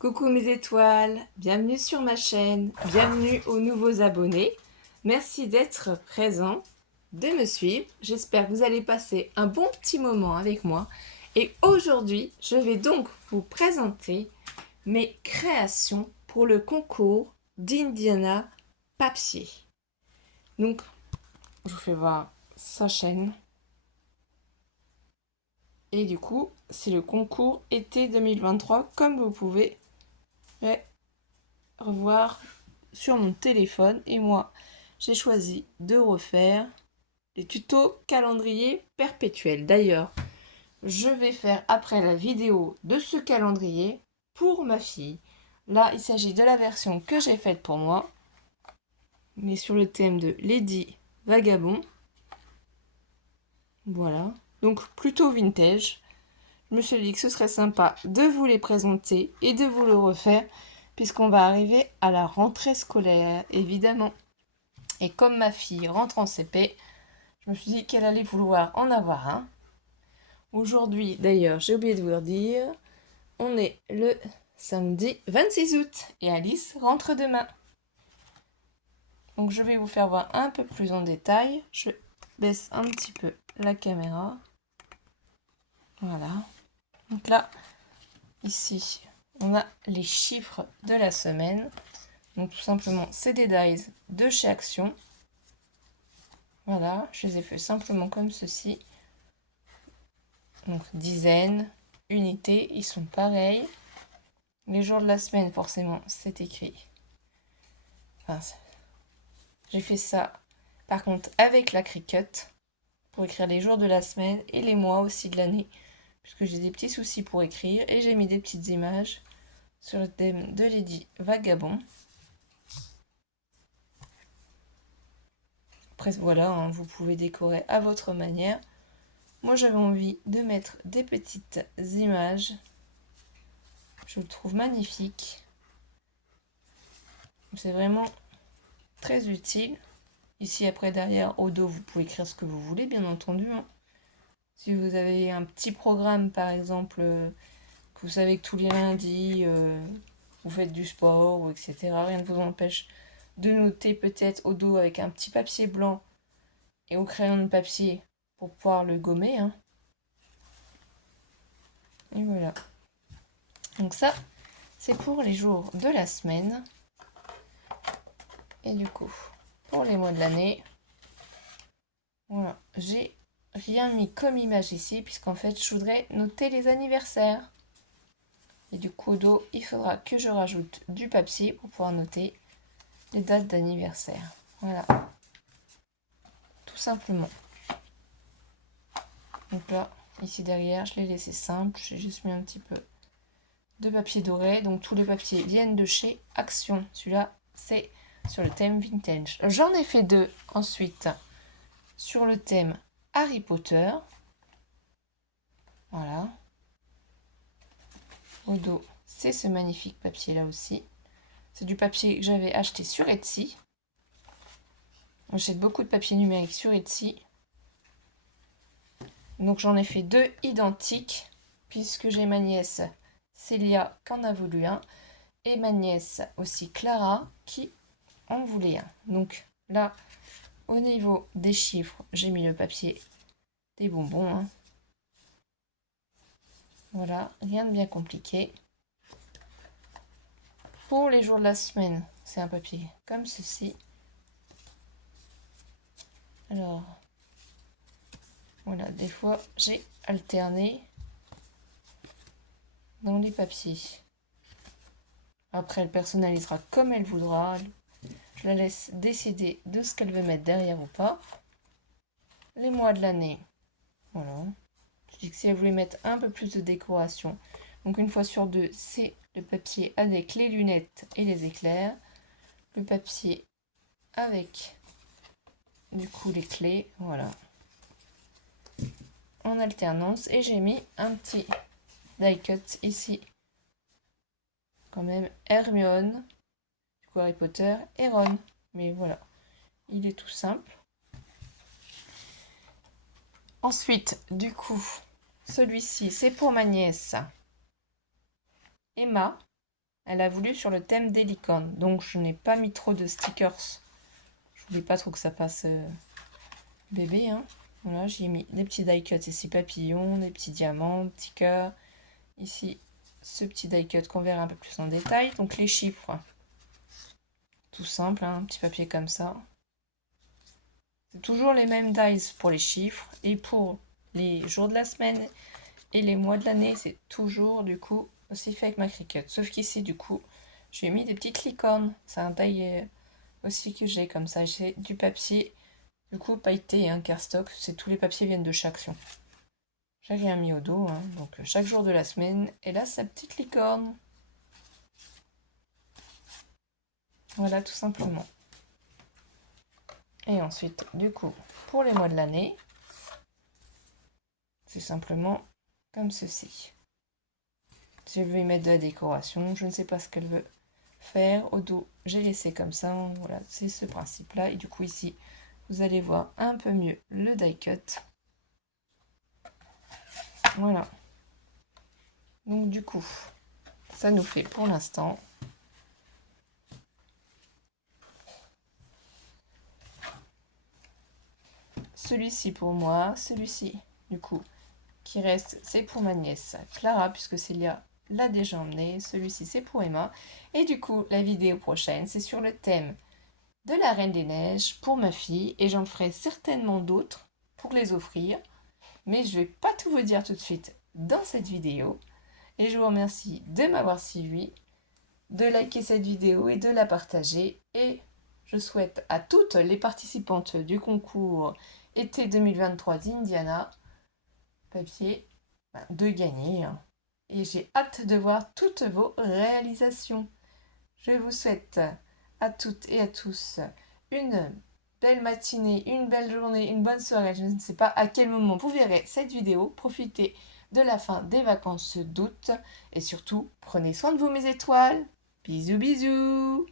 Coucou mes étoiles, bienvenue sur ma chaîne, bienvenue aux nouveaux abonnés. Merci d'être présents, de me suivre. J'espère que vous allez passer un bon petit moment avec moi. Et aujourd'hui, je vais donc vous présenter mes créations pour le concours d'Indiana Papier. Donc, je vous fais voir sa chaîne. Et du coup, c'est le concours été 2023, comme vous pouvez revoir sur mon téléphone. Et moi, j'ai choisi de refaire les tutos calendrier perpétuel. D'ailleurs, je vais faire après la vidéo de ce calendrier pour ma fille. Là, il s'agit de la version que j'ai faite pour moi, mais sur le thème de Lady Vagabond. Voilà, donc plutôt vintage. Je me suis dit que ce serait sympa de vous les présenter et de vous le refaire, puisqu'on va arriver à la rentrée scolaire, évidemment. Et comme ma fille rentre en CP, je me suis dit qu'elle allait vouloir en avoir un. Aujourd'hui, d'ailleurs, j'ai oublié de vous le dire, on est le samedi 26 août et Alice rentre demain. Donc je vais vous faire voir un peu plus en détail. Je baisse un petit peu la caméra. Voilà. Donc là, ici, on a les chiffres de la semaine. Donc tout simplement, c'est des dies de chez Action. Voilà, je les ai fait simplement comme ceci. Donc dizaines, unités, ils sont pareils. Les jours de la semaine, forcément, c'est écrit. Enfin, j'ai fait ça, par contre, avec la Cricut, pour écrire les jours de la semaine et les mois aussi de l'année, puisque j'ai des petits soucis pour écrire, et j'ai mis des petites images sur le thème de Lady Vagabond. Après, voilà, hein, vous pouvez décorer à votre manière. Moi, j'avais envie de mettre des petites images. Je le trouve magnifique. C'est vraiment très utile. Ici, après, derrière, au dos, vous pouvez écrire ce que vous voulez, bien entendu. Hein. Si vous avez un petit programme, par exemple, que vous savez que tous les lundis, vous faites du sport, ou etc., rien ne vous empêche de noter peut-être au dos avec un petit papier blanc et au crayon de papier pour pouvoir le gommer. Hein. Et voilà. Donc ça, c'est pour les jours de la semaine. Et du coup, pour les mois de l'année, voilà, j'ai rien mis comme image ici, puisqu'en fait, je voudrais noter les anniversaires. Et du coup, au dos, il faudra que je rajoute du papier pour pouvoir noter les dates d'anniversaire. Voilà. Tout simplement. Donc là, ici derrière, je l'ai laissé simple. J'ai juste mis un petit peu de papier doré. Donc tous les papiers viennent de chez Action. Celui-là, c'est sur le thème vintage. J'en ai fait deux ensuite sur le thème Harry Potter. Voilà. Au dos, c'est ce magnifique papier là aussi. C'est du papier que j'avais acheté sur Etsy. J'achète beaucoup de papier numérique sur Etsy. Donc j'en ai fait deux identiques, puisque j'ai ma nièce Célia qui en a voulu un, et ma nièce aussi Clara qui en voulait un. Donc là, au niveau des chiffres, j'ai mis le papier des bonbons. Hein. Voilà, rien de bien compliqué. Pour les jours de la semaine, c'est un papier comme ceci. Alors, voilà, des fois j'ai alterné dans les papiers. Après, elle personnalisera comme elle voudra. Je la laisse décider de ce qu'elle veut mettre derrière ou pas. Les mois de l'année, voilà. Je dis que si elle voulait mettre un peu plus de décoration, donc une fois sur deux, c'est le papier avec les lunettes et les éclairs. Le papier avec, du coup, les clés, voilà. En alternance. Et j'ai mis un petit die cut ici. Quand même, Hermione, du coup Harry Potter et Ron. Mais voilà, il est tout simple. Ensuite, du coup, celui-ci, c'est pour ma nièce Emma. Elle a voulu sur le thème des licornes. Donc je n'ai pas mis trop de stickers. Je voulais pas trop que ça passe bébé. Hein. Voilà, j'ai mis des petits die cuts ici papillons, des petits diamants, petits cœurs. Ici, ce petit die cut qu'on verra un peu plus en détail. Donc les chiffres. Tout simple, hein, un petit papier comme ça. C'est toujours les mêmes dies pour les chiffres. Et pour les jours de la semaine et les mois de l'année, c'est toujours du coup aussi fait avec ma Cricut. Sauf qu'ici, du coup, j'ai mis des petites licornes. C'est un die aussi que j'ai comme ça. J'ai du papier, du coup, pailleté et un cardstock. C'est tous les papiers viennent de chaque action. J'ai rien mis au dos, hein, donc chaque jour de la semaine. Et là, sa petite licorne. Voilà, tout simplement. Et ensuite, du coup, pour les mois de l'année, c'est simplement comme ceci. Je vais mettre de la décoration, je ne sais pas ce qu'elle veut faire. Au dos, j'ai laissé comme ça, voilà, c'est ce principe-là. Et du coup, ici, vous allez voir un peu mieux le die cut. Voilà. Donc du coup, ça nous fait pour l'instant celui-ci pour moi, celui-ci, du coup, qui reste, c'est pour ma nièce Clara, puisque Célia l'a déjà emmené. Celui-ci, c'est pour Emma. Et du coup, la vidéo prochaine, c'est sur le thème de la Reine des Neiges pour ma fille. Et j'en ferai certainement d'autres pour les offrir. Mais je ne vais pas tout vous dire tout de suite dans cette vidéo. Et je vous remercie de m'avoir suivi, de liker cette vidéo et de la partager. Et je souhaite à toutes les participantes du concours été 2023 d'Indiana papier de gagner. Et j'ai hâte de voir toutes vos réalisations. Je vous souhaite à toutes et à tous une belle matinée, une belle journée, une bonne soirée. Je ne sais pas à quel moment vous verrez cette vidéo. Profitez de la fin des vacances d'août et surtout, prenez soin de vous mes étoiles. Bisous bisous.